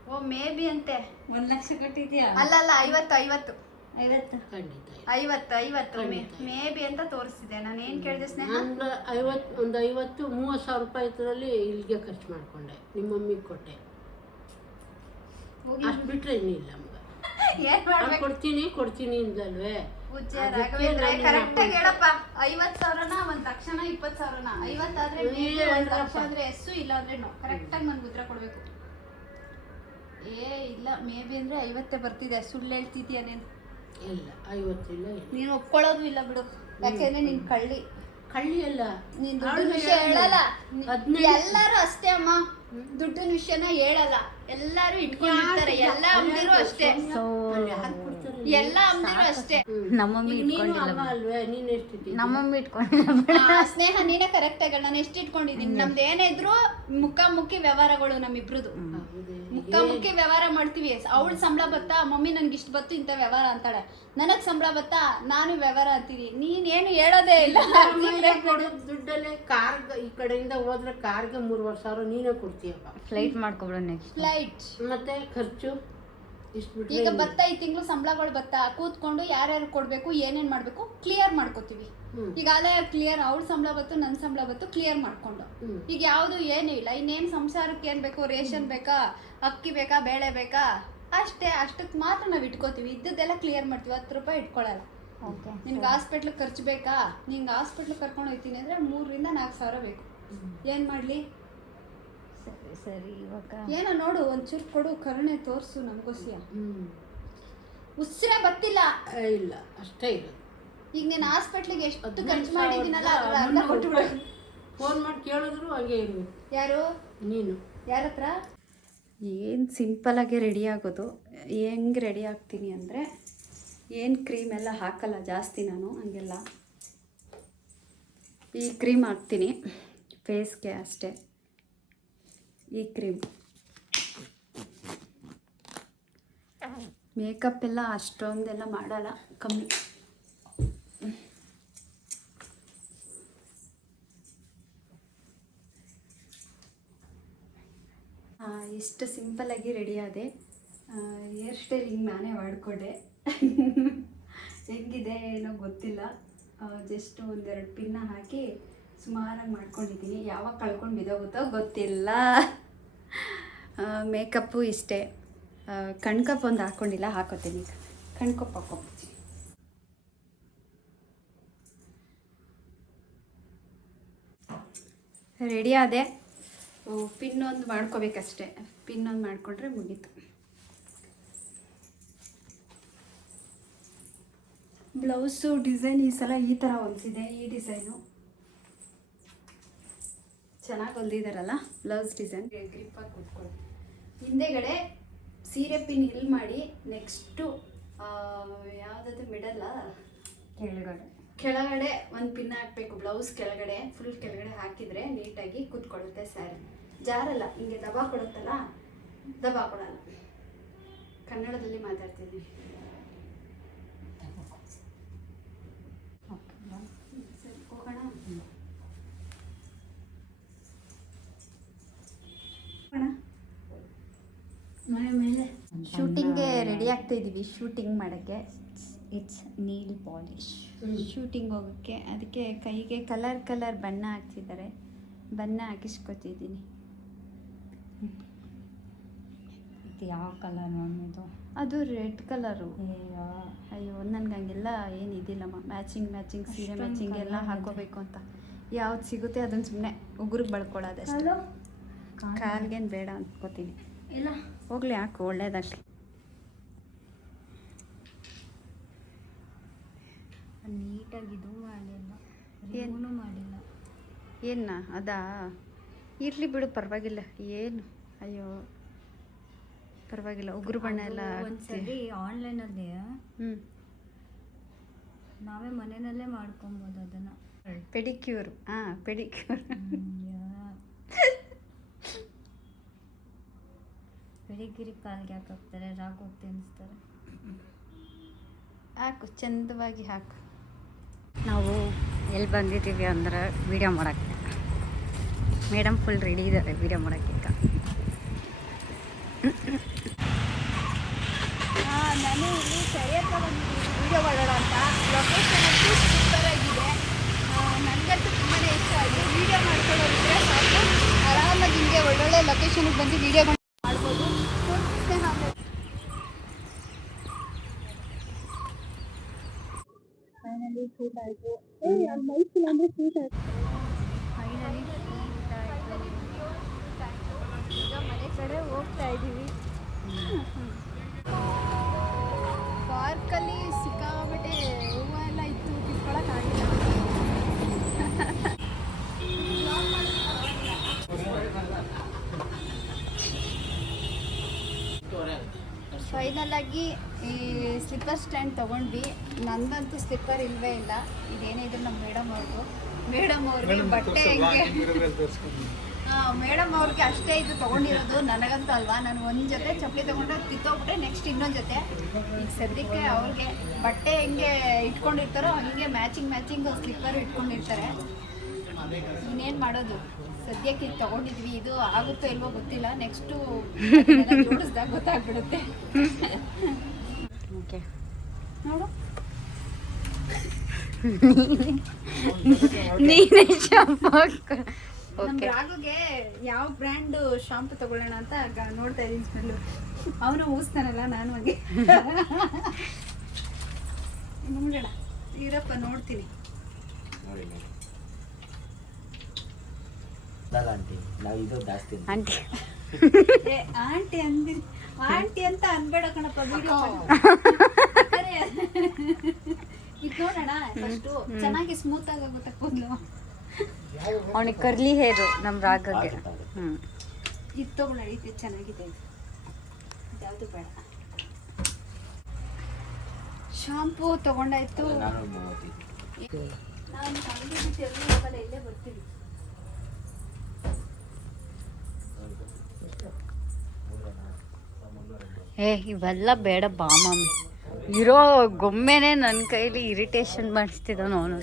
S1: ಓ ಮೇ ಬಿ ಅಂತೆ.
S3: ಒಂದು ಲಕ್ಷ ಕೊಟ್ಟಿದ್ಯಾ?
S1: ಅಲ್ಲ ಅಲ್ಲ ಐವತ್ತು ಐವತ್ತು.
S3: ಐವತ್ತು?
S2: ಖಂಡಿತ ಇಲ್ಲ.
S1: ಐವತ್ತು ಐವತ್ತು. ಮೇ. ಬಿ ಅಂತ ತೋರಿಸ್ತಿದೆ ನಾನು ಏನು ಕೇಳಿದೆ ಸ್ನೇಹ?
S2: ಐವತ್ತು ಒಂದು ಐವತ್ತು ಮೂವತ್ತು ಸಾವಿರ ರೂಪಾಯಿ ಇದರಲ್ಲಿ ಇಲ್ಲಿಗೆ ಖರ್ಚು ಮಾಡಿಕೊಂಡೆ. ನಿಮ್ಮ ಮಮ್ಮಿಗೆ ಕೊಟ್ಟೆ ಅಷ್ಟು ಬಿಟ್ಟರೆ ಇನ್ನಿಲ್ಲ ಮಗ.
S1: ಏನು
S2: ನಾನ್ ಕೊಡ್ತೀನಿ ಕೊಡ್ತೀನಿ ಅಂದಲ್ವೇ
S1: ಪೂಜ್ಯ ರಾಘವೇಂದ್ರ ಕರೆಕ್ಟ್ ಆಗಿ ಹೇಳಪ್ಪ. ಐವತ್ ಸಾವಿರನ ಒಂದ್ ಲಕ್ಷನ ಇಪ್ಪತ್ ಸಾವಿರನ. ಐವತ್ತಾದ್ರೆ
S2: ಏ,
S1: maybe ಒಂದ್ ಲಕ್ಷ. ಅಂದ್ರೆ ಎಸ್ಸು ಇಲ್ಲ ಅಂದ್ರೆ ನೋ. ಕರೆಕ್ಟ್ ಆಗಿ ನನ್ಗೆ ಉತ್ತರ ಕೊಡ್ಬೇಕು. ಏ ಇಲ್ಲ ಮೇ ಬಿ ಅಂದ್ರೆ ಐವತ್ತೇ ಬರ್ತಿದೆ. ಸುಳ್ಳು ಹೇಳ್ತಿದ್ಯಾ ನೀನು?
S2: ಇಲ್ಲ ಐವತ್ತಿಲ್ಲ ಇಲ್ಲ
S1: ನೀನು ಒಪ್ಕೊಳ್ಳೋದು ಇಲ್ಲ ಬಿಡು. ಯಾಕೆಂದ್ರೆ ನೀನ್ ಕಳ್ಳಿ.
S2: ಕಳ್ಳಿ ಅಲ್ಲ.
S1: ನೀನ್ ದುಡ್ಡಿನ ವಿಷಯ
S2: ಹೇಳಿದ್ಲು.
S1: ಹೇಳಲ್ಲ.
S2: ಹದ್ನೈದು-
S1: ಎಲ್ಲಾರು ಅಷ್ಟೇ ಅಮ್ಮ. ದುಡ್ಡಿನ ವಿಷಯನ ಹೇಳಲ್ಲ. ಎಲ್ಲಾರು ಇಟ್ಕೊಂಡಿರ್ತಾರೆ. ಎಲ್ಲ ಅಂಗಡಿರು ಅಷ್ಟೇ? ಎಲ್ಲ ಅಂಗಡಿರು ಅಷ್ಟೇ.
S3: ನಮ್ಮಮ್ಮ ಇಟ್ಕೊಂಡಿಲ್ಲ
S2: ಅಲ್ವೇ? ನೀನು ಎಷ್ಟಿದ್ದೀನಿ
S3: ನಮ್ಮಮ್ಮಿ ಇಟ್ಕೊಂಡಿಲ್ಲ
S1: ಆ, ಸ್ನೇಹ ನೀನೇ ಕರೆಕ್ಟ್ ಆಗ ನಾನು ಎಷ್ಟು ಇಟ್ಕೊಂಡಿದ್ದೀನಿ? ನಮ್ದು ಏನೇ ಇದ್ರು ಮುಖಾಮುಖಿ ವ್ಯವಹಾರಗಳು ನಮ್ಮಿಬ್ರದು. ಮುಖಾಮುಖಿ ವ್ಯವಹಾರ ಮಾಡ್ತೀವಿ. ಅವಳ ಸಂಬಳ ಬತ್ತಾ ಮಮ್ಮಿ ನನ್ಗೆ ಇಷ್ಟು ಬತ್ತು ಇಂಥ ವ್ಯವಹಾರ ಅಂತಾಳೆ. ನನಗ್ ಸಂಬಳ ಬತ್ತಾ ನಾನು ವ್ಯವಹಾರ ಅಂತೀನಿ ನೀನ್ ಏನು ಹೇಳೋದೇ ಇಲ್ಲ.
S2: ದುಡ್ಡಲ್ಲೇ ಕಾರ್ ಈ ಕಡೆಯಿಂದ ಹೋದ್ರೆ ಕಾರ್ಗೆ ಮೂರುವರೆ ಸಾವಿರ ನೀನೇ ಕೊಡ್ತೀಯಪ್ಪ.
S3: ಫ್ಲೈಟ್ ಮಾಡ್ಕೊಬಿಡು ನೆಕ್ಸ್ಟ್
S1: ಫ್ಲೈಟ್
S2: ಮತ್ತೆ ಖರ್ಚು? ಇಷ್ಟು
S1: ಈಗ ಭತ್ತ ಈ ತಿಂಗಳು ಸಂಬಳಗಳು ಬತ್ತಾ? ಕೂತ್ಕೊಂಡು ಯಾರ್ಯಾರು ಕೊಡ್ಬೇಕು ಏನೇನ್ ಮಾಡ್ಬೇಕು ಕ್ಲಿಯರ್ ಮಾಡ್ಕೋತೀವಿ. ಈಗ ಅಲ್ಲೇ ಕ್ಲಿಯರ್ ಅವ್ಳ ಸಂಬಳ ಬತ್ತು ನನ್ನ ಸಂಬಳ ಬತ್ತು ಕ್ಲಿಯರ್ ಮಾಡ್ಕೊಂಡು. ಈಗ ಯಾವುದು ಏನೂ ಇಲ್ಲ. ಇನ್ನೇನು ಸಂಸಾರಕ್ಕೆ ಏನು ಬೇಕು? ರೇಷನ್ ಬೇಕಾ? ಅಕ್ಕಿ ಬೇಕಾ? ಬೇಳೆ ಬೇಕಾ? ಅಷ್ಟೇ ಅಷ್ಟಕ್ಕೆ ಮಾತ್ರ ನಾವು ಇಟ್ಕೋತೀವಿ. ಇದ್ದದ್ದೆಲ್ಲ ಕ್ಲಿಯರ್ ಮಾಡ್ತೀವಿ. ಹತ್ತು ರೂಪಾಯಿ ಇಟ್ಕೊಳ್ಳಲ್ಲ
S3: ಓಕೆ.
S1: ನಿನ್ಗೆ ಹಾಸ್ಪಿಟ್ಲ್ ಖರ್ಚು ಬೇಕಾ? ನಿಂಗೆ ಹಾಸ್ಪಿಟ್ಲ್ ಕರ್ಕೊಂಡು ಹೋಗ್ತೀನಿ ಅಂದರೆ ಮೂರರಿಂದ ನಾಲ್ಕು ಸಾವಿರ ಬೇಕು. ಏನು ಮಾಡಲಿ?
S3: ಸರಿ ಇವಾಗ.
S1: ಏನೋ ನೋಡು ಒಂಚೂರು ಕೊಡು ಕರುಣೆ ತೋರಿಸು ನಮಗೋಸಿಯ
S2: ಹ್ಮ್.
S1: ಉಸಿರೇ
S2: ಬತ್ತಿಲ್ಲ. ಇಲ್ಲ ಅಷ್ಟೇ ಇಲ್ಲ.
S1: ಈಗ ನೀನು ಹಾಸ್ಪಿಟ್ಲಿಗೆ ಎಷ್ಟು ಖರ್ಚು ಮಾಡಿದ್ದೀನಲ್ಲ ಅದನ್ನ ಕೊಟ್ಬಿಡು.
S2: ಫೋನ್ ಮಾಡಿ ಕೇಳಿದ್ರು ಹಂಗೆ ಇರ್ಬೇಕು
S1: ಯಾರು?
S2: ನೀನು.
S1: ಯಾರ ಹತ್ರ?
S4: ಏನು ಸಿಂಪಲಾಗಿ ರೆಡಿ ಆಗೋದು? ಹೆಂಗೆ ರೆಡಿ ಆಗ್ತೀನಿ ಅಂದರೆ ಏನು ಕ್ರೀಮ್ ಎಲ್ಲ ಹಾಕಲ್ಲ ಜಾಸ್ತಿ ನಾನು ಹಂಗೆಲ್ಲ. ಈ ಕ್ರೀಮ್ ಹಾಕ್ತೀನಿ. ಫೇಸ್ಗೆ ಅಷ್ಟೇ. ಈ ಕ್ರೀಮ್ ಮೇಕಪ್ ಎಲ್ಲ ಅಷ್ಟೊಂದೆಲ್ಲ ಮಾಡಲ್ಲ, ಕಮ್ಮಿ. ಇಷ್ಟು ಸಿಂಪಲ್ಲಾಗಿ ರೆಡಿ ಆದೆ. ಹೇರ್ ಸ್ಟೈಲ್ ಹಿಂಗೆ ನಾನೇ ಮಾಡಿಕೊಂಡೆ. ಹೆಂಗಿದೆ ಏನೋ ಗೊತ್ತಿಲ್ಲ. ಜಸ್ಟ್ ಒಂದೆರಡು ಪಿನ್ನ ಹಾಕಿ ಸುಮಾರಾಗಿ ಮಾಡ್ಕೊಂಡಿದ್ದೀನಿ. ಯಾವಾಗ ಕಳ್ಕೊಂಡು ಬಿದ್ದೋಗುತ್ತೋ ಗೊತ್ತಿಲ್ಲ. ಮೇಕಪ್ಪು ಇಷ್ಟೇ. ಕಣ್ಕಪ್ ಒಂದು ಹಾಕ್ಕೊಂಡಿಲ್ಲ ಹಾಕೋತೀನಿ ಈಗ. ಕಣ್ಕಪ್ ಹಾಕ್ಕೊಬಿಡ್ತೀನಿ ರೆಡಿ ಆದೆ? ಪಿನ್ ಒಂದು ಮಾಡ್ಕೋಬೇಕಷ್ಟೆ. ಪಿನ್ ಒಂದು ಮಾಡಿಕೊಂಡ್ರೆ ಮುಗೀತು. ಬ್ಲೌಸು ಡಿಸೈನ್ ಈ ಸಲ ಈ ಥರ ಹೊಲಿಸಿದೆ, ಈ ಡಿಸೈನು. ಚೆನ್ನಾಗಿ ಹೊಲ್ದಿದಾರಲ್ಲ ಬ್ಲೌಸ್ ಡಿಸೈನ್? ಗ್ರಿಪ್ಪಾಗಿ ಕುತ್ಕೊಳ್ಳಿ ಹಿಂದೆಗಡೆ ಸೀರೆ ಪಿನ್ ಇಲ್ಲಿ ಮಾಡಿ ನೆಕ್ಸ್ಟು ಯಾವುದಾದ್ರು ಮಿಡಲ್ಲ?
S3: ಕೆಳಗಡೆ.
S4: ಕೆಳಗಡೆ ಒಂದು ಪಿನ್ ಹಾಕಬೇಕು ಬ್ಲೌಸ್ ಕೆಳಗಡೆ ಫುಲ್ ಕೆಳಗಡೆ ಹಾಕಿದರೆ ನೀಟಾಗಿ ಕೂತ್ಕೊಳ್ಳುತ್ತೆ ಸ್ಯಾರಿ. ಜಾರಲ್ಲ ಹಿಂಗೆ ದಬಾ ಕೊಡುತ್ತಲ್ಲ ದಬಾ ಕೊಡಲ್ಲ. ಕನ್ನಡದಲ್ಲಿ ಮಾತಾಡ್ತಿದ್ದೀನಿ ಸರಿ ಹೋಗೋಣ ಹೋಗೋಣ
S3: ಮನೆ ಮೇಲೆ
S4: ಶೂಟಿಂಗ್ಗೆ ರೆಡಿ ಆಗ್ತಾ ಇದ್ದೀವಿ ಶೂಟಿಂಗ್ ಮಾಡೋಕ್ಕೆ.
S3: ಇಟ್ಸ್ ನೀಲ್ ಪಾಲಿಶ್
S4: ಶೂಟಿಂಗ್ ಹೋಗೋಕ್ಕೆ ಅದಕ್ಕೆ ಕೈಗೆ ಕಲರ್ ಕಲರ್ ಬಣ್ಣ ಹಾಕ್ತಿದ್ದಾರೆ. ಬಣ್ಣ ಹಾಕಿಸ್ಕೊತಿದ್ದೀನಿ.
S3: ಇದು ಯಾವ ಕಲರ್ ಇದು?
S4: ಅದು ರೆಡ್ ಕಲರು.
S3: ಅಯ್ಯೋ.
S4: ಅಯ್ಯೋ ನನಗೆ ಹಂಗೆಲ್ಲ ಏನು ಇದಿಲ್ಲಮ್ಮ ಮ್ಯಾಚಿಂಗ್ ಮ್ಯಾಚಿಂಗ್ ಸೀರೆ ಮ್ಯಾಚಿಂಗ್ ಎಲ್ಲ ಹಾಕೋಬೇಕು ಅಂತ. ಯಾವ್ದು ಸಿಗುತ್ತೆ ಅದನ್ನು ಸುಮ್ಮನೆ ಉಗುರಿಗೆ ಬಳ್ಕೊಳ್ಳೋದಷ್ಟೇ ಕಾಲ್ಗೇನು ಬೇಡ ಅನ್ಕೋತೀನಿ
S3: ಇಲ್ಲ.
S4: ಹೋಗ್ಲಿ ಹಾಕು ಒಳ್ಳೇದಾಗಲಿ.
S3: ನೀಟಾಗಿ ಇದು ಮಾಡಿಲ್ಲ.
S4: ಏನೂ?
S3: ಮಾಡಿಲ್ಲ.
S4: ಏನ ಅದಾ? ಇರಲಿ ಬಿಡು ಪರವಾಗಿಲ್ಲ. ಏನು? ಅಯ್ಯೋ. ಪರವಾಗಿಲ್ಲ ಉಗುರು ಬಣ್ಣ ಎಲ್ಲ
S3: ಒಂದ್ಸರಿ ಆನ್ಲೈನಲ್ಲಿ
S4: ಹ್ಞೂ
S3: ನಾವೇ ಮನೆಯಲ್ಲೇ ಮಾಡ್ಕೊಬೋದು ಅದನ್ನ.
S1: ಪೆಡಿಕ್ಯೂರ್. ಹಾಂ ಪೆಡಿಕ್ಯೂರ್. <laughs>
S3: ಬೆಳಿಗ್ಗಿರಿ ಕಾಲ್ಗೆ ಯಾಕೆ ಹಾಕ್ತಾರೆ ರಾಗ್ ಹೋಗಿ ತಿನ್ನಿಸ್ತಾರೆ.
S1: ಹಾಕು ಚಂದವಾಗಿ ಹಾಕು.
S3: ನಾವು ಎಲ್ಲಿ ಬಂದಿದ್ದೀವಿ ಅಂದ್ರೆ ವೀಡಿಯೋ ಮಾಡೋಕ್ಕೆ. ಮೇಡಮ್ ಫುಲ್ ರೆಡಿ ಇದ್ದಾರೆ ವೀಡಿಯೋ ಮಾಡೋಕ್ಕೆ ಈಗ.
S1: ನಾನು ಇಲ್ಲಿ ಸರಿಯಾಗಿ ಬಂದಿದ್ದೀನಿ. ವೀಡಿಯೋ ಮಾಡೋಣ ಅಂತ. ಲೊಕೇಶನ್ ಅಂತೂ ಸೂಪರ್ ಆಗಿದೆ ನನಗಂತೂ ತುಂಬಾ ಇಷ್ಟ ಆಯಿತು ವೀಡಿಯೋ ಮಾಡ್ಕೊಳ್ಳೋದಿದ್ರೆ ಸಾಕು ಆರಾಮಾಗಿ ಹಿಂಗೆ ಒಳ್ಳೊಳ್ಳೆ ಲೊಕೇಶನ್ಗೆ ಬಂದು ವೀಡಿಯೋ ಮಾಡ್ಬೋದು ತೋರಿಸ್ದೆ ನಾನು ಆಯಿತು. ಏ ಮೈಸೂರು ಅಂದರೆ ಶೂಟ್ ಆಯಿತು.
S3: ಫೈನಲಿ
S1: ಈಗ ಮನೆ ಕಡೆ ಹೋಗ್ತಾ ಇದ್ದೀವಿ. ಪಾರ್ಕಲ್ಲಿ ಸಿಕ್ಕಾಬಟ್ಟೆ ಹೂವು ಎಲ್ಲ ಇತ್ತು ಕಿತ್ಕೊಳಕ್ಕಾಗಿಲ್ಲ ಫೈನಲ್ ಆಗಿ ಈ ಸ್ಲಿಪ್ಪರ್ ಸ್ಟ್ಯಾಂಡ್ ತೊಗೊಂಡ್ವಿ. ನಂದಂತೂ ಸ್ಲಿಪ್ಪರ್ ಇಲ್ವೇ ಇಲ್ಲ. ಇದೇನೇ ಇದ್ರು ನಮ್ಮ ಮೇಡಮ್ ಅವ್ರಿಗೂ ಮೇಡಮ್ ಅವ್ರಿಗೆ ಬಟ್ಟೆ ಹೆಂಗೆ? ಮೇಡಮ್ ಅವ್ರಿಗೆ ಅಷ್ಟೇ ಇದು ತೊಗೊಂಡಿರೋದು. ನನಗಂತೂ ಅಲ್ವಾ? ನಾನು ಒಂದು ಜೊತೆ ಚಪ್ಪಲಿ ತೊಗೊಂಡು ಕಿತ್ತೋಗ್ಬಿಟ್ಟೆ ನೆಕ್ಸ್ಟ್ ಇನ್ನೊಂದು ಜೊತೆ. ಈಗ ಸದ್ಯಕ್ಕೆ ಅವ್ರಿಗೆ ಬಟ್ಟೆ ಹೆಂಗೆ ಇಟ್ಕೊಂಡಿರ್ತಾರೋ ಹಂಗೆ ಮ್ಯಾಚಿಂಗ್ ಮ್ಯಾಚಿಂಗ್ ಸ್ಲಿಪ್ಪರ್ ಇಟ್ಕೊಂಡಿರ್ತಾರೆ. ಇನ್ನೇನು ಮಾಡೋದು? ಸದ್ಯಕ್ಕೆ ಇದು ತೊಗೊಂಡಿದ್ವಿ. ಇದು ಆಗುತ್ತೋ ಇಲ್ವೋ ಗೊತ್ತಿಲ್ಲ. ನೆಕ್ಸ್ಟು ಜೋಡಿಸ್ದಾಗ ಗೊತ್ತಾಗ್ಬಿಡುತ್ತೆ.
S3: ಓಕೆ.
S1: ನೋಡು.
S3: ನೀನೇ ಶಾಂಪು ಓಕೆ.
S1: ರಾಗುಗೆ ಯಾವ ಬ್ರ್ಯಾಂಡ್ ಶಾಂಪು ತಗೊಳ್ಳೋಣ ಅಂತ ಗ- ನೋಡ್ತಾ ಇದ್ದೀನಿ ಸ್ಮೆಲ್ಲು. ಅವನು ಊಸ್ತಾನಲ್ಲ ನಾನು ಹಾಗೆ. <laughs> ನೋಡೋಣ ಇರಪ್ಪ ನೋಡ್ತೀನಿ.
S5: ಆಂಟಿ. ನಾವು ಇದು ಜಾಸ್ತಿ
S3: ಆಂಟಿ.
S1: ಏ ಆಂಟಿ ಅಂದಿ ಆಂಟಿ ಅಂತ ಅನ್ಬೇಡ ಕಣಪ್ಪ ವಿಡಿಯೋ ಇದು ನೋಡೋಣ ಫಸ್ಟು ಚೆನ್ನಾಗಿ ಸ್ಮೂತ್ ಆಗುತ್ತೆ ಕೂದಲು
S3: ಅವನಿಗೆ ಕರ್ಲಿ ಹೇರು ನಮ್ಮ ರಾಗಗೆ ಹ್ಞೂ
S1: ಇದು ಚೆನ್ನಾಗಿದೆ. ಯಾವುದು ಬೇಡ. ಶಾಂಪೂ ತಗೊಂಡಾಯ್ತು.
S5: ನಾನು
S1: ಇಲ್ಲೇ ಬರ್ತೀನಿ.
S3: ಏ, ಇವೆಲ್ಲ ಬೇಡ ಬಾ ಇರೋ ಗೊಂಬೆನೇ ನನ್ನ ಕೈಲಿ ಇರಿಟೇಷನ್ ಮಾಡಿಸ್ತಿದ್ದಾನು ಅವನು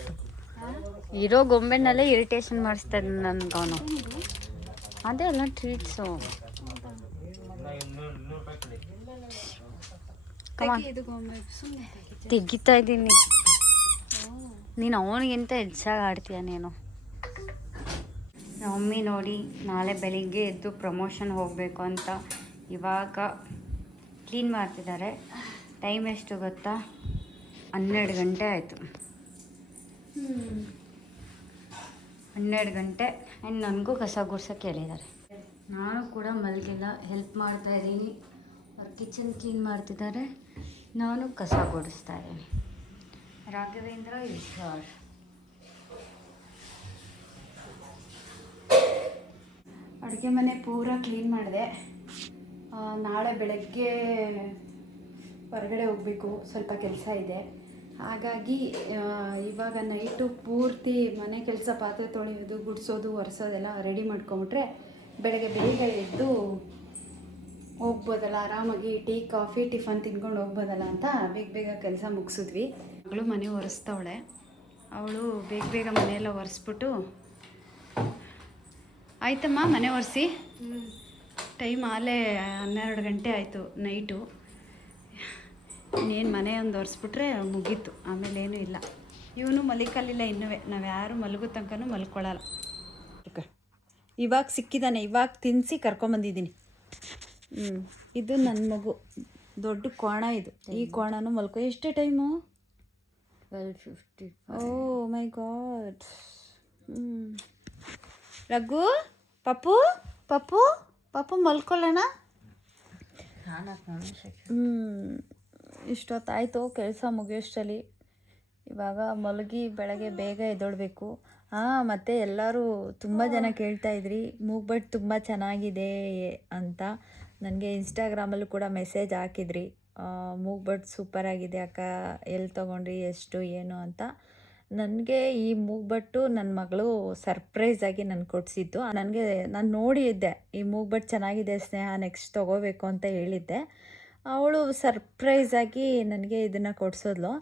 S3: ಇರೋ ಗೊಂಬೆನಲ್ಲೇ ಇರಿಟೇಷನ್ ಮಾಡಿಸ್ತಾ ಇದ್ದಾನೆ ನನ್ಗೆ ಅವನು ಅದೇ ಅಲ್ಲ ಟ್ರೀಟ್ಸು ತೆಗಿತಾ ಇದ್ದೀನಿ. ನೀನು ಅವನಿಗಿಂತ ಹೆಚ್ಚಾಗಿ ಆಡ್ತೀಯ ನೀನು. ಮಮ್ಮಿ ನೋಡಿ, ನಾಳೆ ಬೆಳಿಗ್ಗೆ ಎದ್ದು ಪ್ರಮೋಷನ್ ಹೋಗಬೇಕು ಅಂತ ಇವಾಗ ಕ್ಲೀನ್ ಮಾಡ್ತಿದ್ದಾರೆ. ಟೈಮ್ ಎಷ್ಟು ಗೊತ್ತಾ? ಹನ್ನೆರಡು ಗಂಟೆ ಆಯಿತು. ಹನ್ನೆರಡು ಗಂಟೆ. ಆ್ಯಂಡ್ ನನಗೂ ಕಸ ಗುಡ್ಸೋಕೆ ಹೇಳಿದ್ದಾರೆ. ನಾನು ಕೂಡ ಮಲಗಿಲ್ಲ ಹೆಲ್ಪ್ ಮಾಡ್ತಾ ಇದ್ದೀನಿ. ಅವ್ರು ಕಿಚನ್ ಕ್ಲೀನ್ ಮಾಡ್ತಿದ್ದಾರೆ. ನಾನು ಕಸ ಗುಡಿಸ್ತಾ ಇದ್ದೀನಿ. ರಾಘವೇಂದ್ರ ಈಶ್ವರ್
S1: ಅಡುಗೆ ಮನೆ ಪೂರ ಕ್ಲೀನ್ ಮಾಡಿದೆ. ನಾಳೆ ಬೆಳಗ್ಗೆ ಹೊರಗಡೆ ಹೋಗಬೇಕು. ಸ್ವಲ್ಪ ಕೆಲಸ ಇದೆ. ಹಾಗಾಗಿ ಇವಾಗ ನೈಟು ಪೂರ್ತಿ ಮನೆ ಕೆಲಸ, ಪಾತ್ರೆ ತೊಳೆಯೋದು, ಗುಡಿಸೋದು, ಒರೆಸೋದೆಲ್ಲ ರೆಡಿ ಮಾಡ್ಕೊಂಬಿಟ್ರೆ ಬೆಳಗ್ಗೆ ಬೇಗ ಎದ್ದು ಹೋಗ್ಬೋದಲ್ಲ. ಆರಾಮಾಗಿ ಟೀ, ಕಾಫಿ, ಟಿಫನ್ ತಿನ್ಕೊಂಡು ಹೋಗ್ಬೋದಲ್ಲ ಅಂತ ಬೇಗ ಬೇಗ ಕೆಲಸ ಮುಗಿಸಿದ್ವಿ. ಅವಳು ಮನೆ ಒರೆಸ್ತವಳೆ. ಅವಳು ಬೇಗ ಬೇಗ ಮನೆಯೆಲ್ಲ ಒರೆಸ್ಬಿಟ್ಟು, ಆಯ್ತಮ್ಮ, ಮನೆ ಒರೆಸಿ? ಟೈಮ್ ಆಲೇ ಹನ್ನೆರಡು ಗಂಟೆ ಆಯಿತು ನೈಟು. ಇನ್ನೇನು ಮನೆ ಒಂದು ಒರೆಸ್ಬಿಟ್ರೆ ಮುಗೀತು ಆಮೇಲೆ ಏನೂ ಇಲ್ಲ. ಇವನು ಮಲಿಕಲ್ಲಿಲ್ಲ ಇನ್ನೂ ನಾವು ಯಾರು ಮಲಗೋ ತನಕನೂ ಮಲ್ಕೊಳ್ಳಲ್ಲ ಇವಾಗ ಸಿಕ್ಕಿದ್ದಾನೆ ಇವಾಗ ತಿನ್ನಿಸಿ ಕರ್ಕೊಂಬಂದಿದ್ದೀನಿ. ಹ್ಞೂ ಇದು ನನ್ನ ಮಗು. ದೊಡ್ಡ ಕೋಣ ಇದು. ಈ ಕೋಣನೂ ಮಲ್ಕೊ. ಎಷ್ಟೇ time?
S3: Twelve fifty
S1: oh my god. ಹ್ಞೂ ರಘು? ಪಪ್ಪು? ಪಪ್ಪು? ಪಪ್ಪು ಮಲ್ಕೊಳ್ಳೋಣ? ಹ್ಞೂ ಇಷ್ಟೊತ್ತಾಯಿತು ಕೆಲಸ ಮುಗಿಯೋಷ್ಟರಲ್ಲಿ. ಇವಾಗ ಮಲಗಿ ಬೆಳಗ್ಗೆ ಬೇಗ ಎದ್ದೊಳ್ಬೇಕು ಹಾಂ ಮತ್ತು ಎಲ್ಲರೂ ತುಂಬ ಜನ ಕೇಳ್ತಾ ಇದ್ರಿ ಮೂಗ್ಬಟ್ ತುಂಬ ಚೆನ್ನಾಗಿದೆ ಅಂತ. ನನಗೆ ಇನ್ಸ್ಟಾಗ್ರಾಮಲ್ಲೂ ಕೂಡ ಮೆಸೇಜ್ ಹಾಕಿದ್ರಿ. ಮೂಗ್ಬಟ್ ಸೂಪರ್ ಆಗಿದೆ ಅಕ್ಕ ಎಲ್ಲಿ ತೊಗೊಂಡ್ರಿ ಎಷ್ಟು ಏನು ಅಂತ. ನನಗೆ ಈ ಮೂಗ್ಬಟ್ಟು ನನ್ನ ಮಗಳು ಸರ್ಪ್ರೈಸ್ ಆಗಿ ನನಗೆ ಕೊಡಿಸಿದ್ದು. ನನಗೆ ನಾನು ನೋಡಿದ್ದೆ, ಈ ಮೂಗ್ಬಟ್ಟು ಚೆನ್ನಾಗಿದೆ ಸ್ನೇಹ ನೆಕ್ಸ್ಟ್ ತೊಗೋಬೇಕು ಅಂತ ಹೇಳಿದ್ದೆ. ಅವಳು ಸರ್ಪ್ರೈಸ್ ಆಗಿ ನನಗೆ ಇದನ್ನು ಕೊಡಿಸಿದ್ಲು.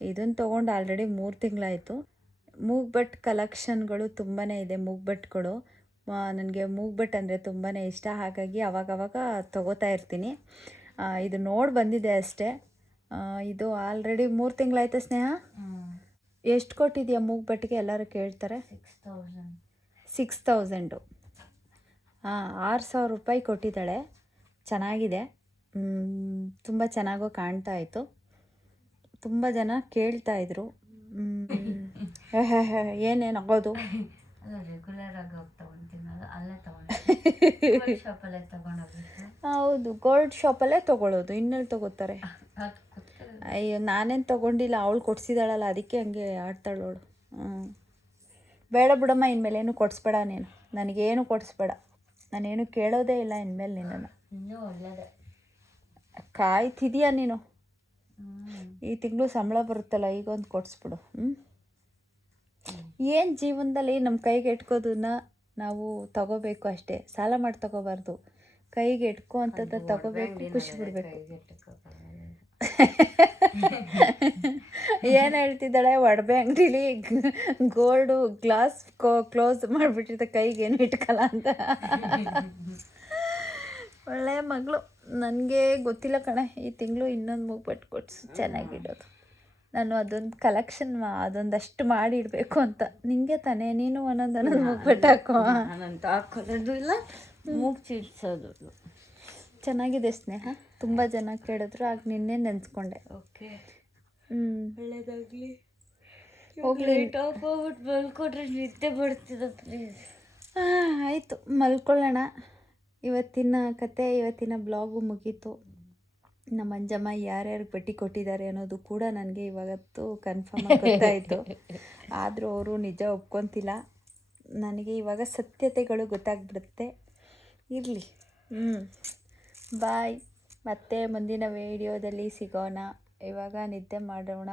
S1: ಇದನ್ನು ತೊಗೊಂಡು ಆಲ್ರೆಡಿ ಮೂರು ತಿಂಗಳಾಯಿತು. ಮೂಗ್ಬಟ್ ಕಲೆಕ್ಷನ್ಗಳು ತುಂಬಾ ಇದೆ, ಮೂಗ್ಬಟ್ಗಳು. ನನಗೆ ಮೂಗ್ಬಟ್ ಅಂದರೆ ತುಂಬಾ ಇಷ್ಟ. ಹಾಗಾಗಿ ಅವಾಗವಾಗ ತೊಗೋತಾ ಇರ್ತೀನಿ. ಇದು ನೋಡಿ ಬಂದಿದೆ ಅಷ್ಟೇ. ಇದು ಆಲ್ರೆಡಿ ಮೂರು ತಿಂಗಳಾಯ್ತು ಸ್ನೇಹ? ಎಷ್ಟು ಕೊಟ್ಟಿದ್ಯಾ ಮೂಗ್ಬಟ್ಟಿಗೆ ಎಲ್ಲರೂ ಕೇಳ್ತಾರೆ?
S3: ಸಿಕ್ಸ್ ತೌಸಂಡ್
S1: ಸಿಕ್ಸ್ ತೌಸಂಡು ಹಾಂ ಆರು ಸಾವಿರ ರೂಪಾಯಿ ಕೊಟ್ಟಿದ್ದಾಳೆ. ಚೆನ್ನಾಗಿದೆ. ತುಂಬ ಚೆನ್ನಾಗೂ ಕಾಣ್ತಾ ಇತ್ತು. ತುಂಬ ಜನ ಕೇಳ್ತಾ ಇದ್ರು. ಏನೇನು ಆಗೋದು? <laughs> ಹೌದು ಗೋಲ್ಡ್ ಶಾಪಲ್ಲೇ ತಗೊಳ್ಳೋದು. ಇನ್ನೆಲ್ಲಿ ತಗೋತಾರೆ? ಅಯ್ಯೋ ನಾನೇನು ತೊಗೊಂಡಿಲ್ಲ ಅವಳು ಕೊಡ್ಸಿದಾಳಲ್ಲ ಅದಕ್ಕೆ ಹಂಗೆ ಆಡ್ತಾಳೋಳು ಹ್ಞೂ ಬೇಡ ಬಿಡಮ್ಮ ಇನ್ಮೇಲೆ ಏನು ಕೊಡಿಸ್ಬೇಡ ನೀನು. ನನಗೇನು ಕೊಡಿಸ್ಬೇಡ. ನಾನೇನು ಕೇಳೋದೇ ಇಲ್ಲ ಇನ್ಮೇಲೆ ನಿನ್ನನ್ನು. ಕಾಯ್ತಿದೀಯ ನೀನು. ಈ ತಿಂಗಳು ಸಂಬಳ ಬರುತ್ತಲ್ಲ ಈಗ ಒಂದು ಕೊಡಿಸ್ಬಿಡು. ಹ್ಞೂ ಏನು ಜೀವನದಲ್ಲಿ ನಮ್ಮ ಕೈಗೆ ಎಟ್ಕೋದನ್ನ ನಾವು ತಗೋಬೇಕು ಅಷ್ಟೇ. ಸಾಲ ಮಾಡಿ ತಗೋಬಾರ್ದು. ಕೈಗೆ ಎಟ್ಕೋ ಅಂತದ ತಗೋಬೇಕು ಖುಷಿ ಬಿಡಬೇಕು ಏನು ಹೇಳ್ತಿದ್ದಾಳೆ? ಒಡವೆ ಅಂಗಡಿಲಿ ಗೋಲ್ಡು ಗ್ಲಾಸ್ ಕ್ಲೋಸ್ ಮಾಡ್ಬಿಟ್ಟಿದ್ದ ಕೈಗೆ ಏನು ಇಟ್ಕಲ್ಲ ಅಂತ. ಒಳ್ಳೆ ಮಗಳು. ನನಗೆ ಗೊತ್ತಿಲ್ಲ ಕಣೆ. ಈ ತಿಂಗಳು ಇನ್ನೊಂದು ಮೂಗ್ಬಟ್ಟು ಕೊಡ್ಸು ಚೆನ್ನಾಗಿಡೋದು. ನಾನು ಅದೊಂದು ಕಲೆಕ್ಷನ್ ಅದೊಂದಷ್ಟು ಮಾಡಿಡಬೇಕು ಅಂತ. ನಿಂಗೆ ತಾನೇ. ನೀನು ಒಂದೊಂದು ಒಂದೊಂದು ಮೂಗ್ಬಟ್ಟು ಹಾಕೋ
S3: ಹಾಕೋದು ಇಲ್ಲ. ಮೂಗು ಚಿಡ್ಸೋದು
S1: ಚೆನ್ನಾಗಿದೆ ಸ್ನೇಹ. ತುಂಬ ಜನ ಕೇಳಿದ್ರು ಆಗ ನಿನ್ನೆ ನೆನ್ಸ್ಕೊಂಡೆ.
S3: ಓಕೆ.
S1: ಹ್ಞೂ
S3: ಒಳ್ಳೇದಾಗಲಿ.
S1: ಹೋಗ್ಲಿ.
S3: ಟಾಪ್ ಹೋಗ್ಬಿಟ್ಟು ಬಲ್ಕೊಟ್ರೆ ನಿದ್ದೆ ಬರ್ತಿದೆ ಪ್ಲೀಸ್
S1: ಆಯಿತು. ಮಲ್ಕೊಳ್ಳೋಣ. ಇವತ್ತಿನ ಕತೆ ಇವತ್ತಿನ ಬ್ಲಾಗು ಮುಗೀತು. ನಮ್ಮ ಅಂಜಮ್ಮ ಯಾರ್ಯಾರಿಗೆ ಬಟ್ಟಿ ಕೊಟ್ಟಿದ್ದಾರೆ ಅನ್ನೋದು ಕೂಡ ನನಗೆ ಇವಾಗತ್ತು ಕನ್ಫರ್ಮ್ ಗೊತ್ತಾಯಿತು. <laughs> ಆದರೂ ಅವರು ನಿಜ ಒಪ್ಕೊತಿಲ್ಲ. ನನಗೆ ಇವಾಗ ಸತ್ಯತೆಗಳು ಗೊತ್ತಾಗ್ಬಿಡುತ್ತೆ. ಇರಲಿ. ಹ್ಞೂ ಬಾಯ್. ಮತ್ತೆ ಮುಂದಿನ ವೀಡಿಯೋದಲ್ಲಿ ಸಿಗೋಣ. ಇವಾಗ ನಿದ್ದೆ ಮಾಡೋಣ.